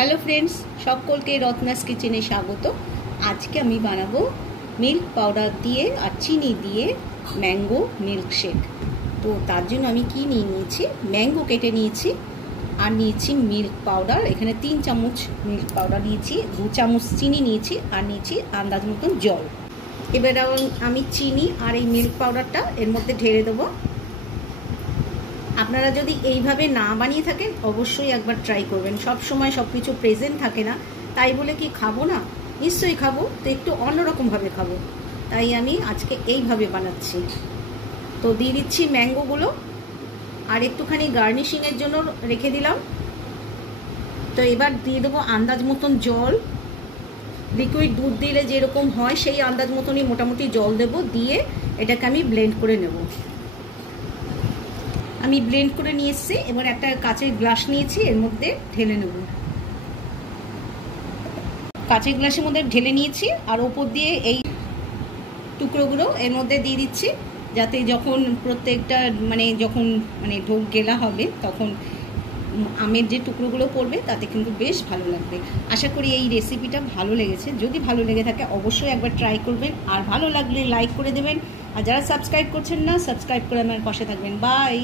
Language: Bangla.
হ্যালো ফ্রেন্ডস, সকলকে রত্নাস কিচেনে স্বাগত। আজকে আমি বানাবো মিল্ক পাউডার দিয়ে আর চিনি দিয়ে ম্যাঙ্গো মিল্কশেক। তো তার জন্য আমি কি নিয়েছি, ম্যাঙ্গো কেটে নিয়েছি আর নিয়েছি মিল্ক পাউডার। এখানে 3 চামচ মিল্ক পাউডার নিয়েছি, 2 চামচ চিনি নিয়েছি আর নিয়েছি আন্দাজ মতন জল। এবার আমি চিনি আর এই মিল্ক পাউডারটা এর মধ্যে ঢেলে দেবো। আপনারা যদি এইভাবে না বানিয়ে থাকেন অবশ্যই একবার ট্রাই করবেন। সব সময় সব কিছু প্রেজেন্ট থাকে না, তাই বলে কি খাবো না, নিশ্চয়ই খাবো, তো একটু অন্যরকমভাবে খাবো, তাই আমি আজকে এইভাবে বানাচ্ছি। তো দিয়ে দিচ্ছি ম্যাঙ্গোগুলো আর একটুখানি গার্নিশিংয়ের জন্য রেখে দিলাম। তো এবার দিয়ে দেবো আন্দাজ মতন জল। লিকুইড দুধ দিলে যেরকম হয় সেই আন্দাজ মতনই মোটামুটি জল দেব, দিয়ে এটাকে আমি ব্লেন্ড করে নেব। আমি ব্লেন্ড করে নিয়ে এসেছি। এবার একটা কাঁচের গ্লাস নিয়েছি, এর মধ্যে ঢেলে নেব। কাঁচের গ্লাসের মধ্যে ঢেলে নিয়েছি আর ওপর দিয়ে এই টুকরোগুলো এর মধ্যে দিয়ে দিচ্ছি, যাতে যখন প্রত্যেকটা যখন ঢোক গেলা হবে তখন আমের যে টুকরোগুলো পড়বে তাতে কিন্তু বেশ ভালো লাগবে। আশা করি এই রেসিপিটা ভালো লেগেছে। যদি ভালো লেগে থাকে অবশ্যই একবার ট্রাই করবেন, আর ভালো লাগলে লাইক করে দেবেন, আর যারা সাবস্ক্রাইব করছেন না সাবস্ক্রাইব করে আমার পাশে থাকবেন। বাই।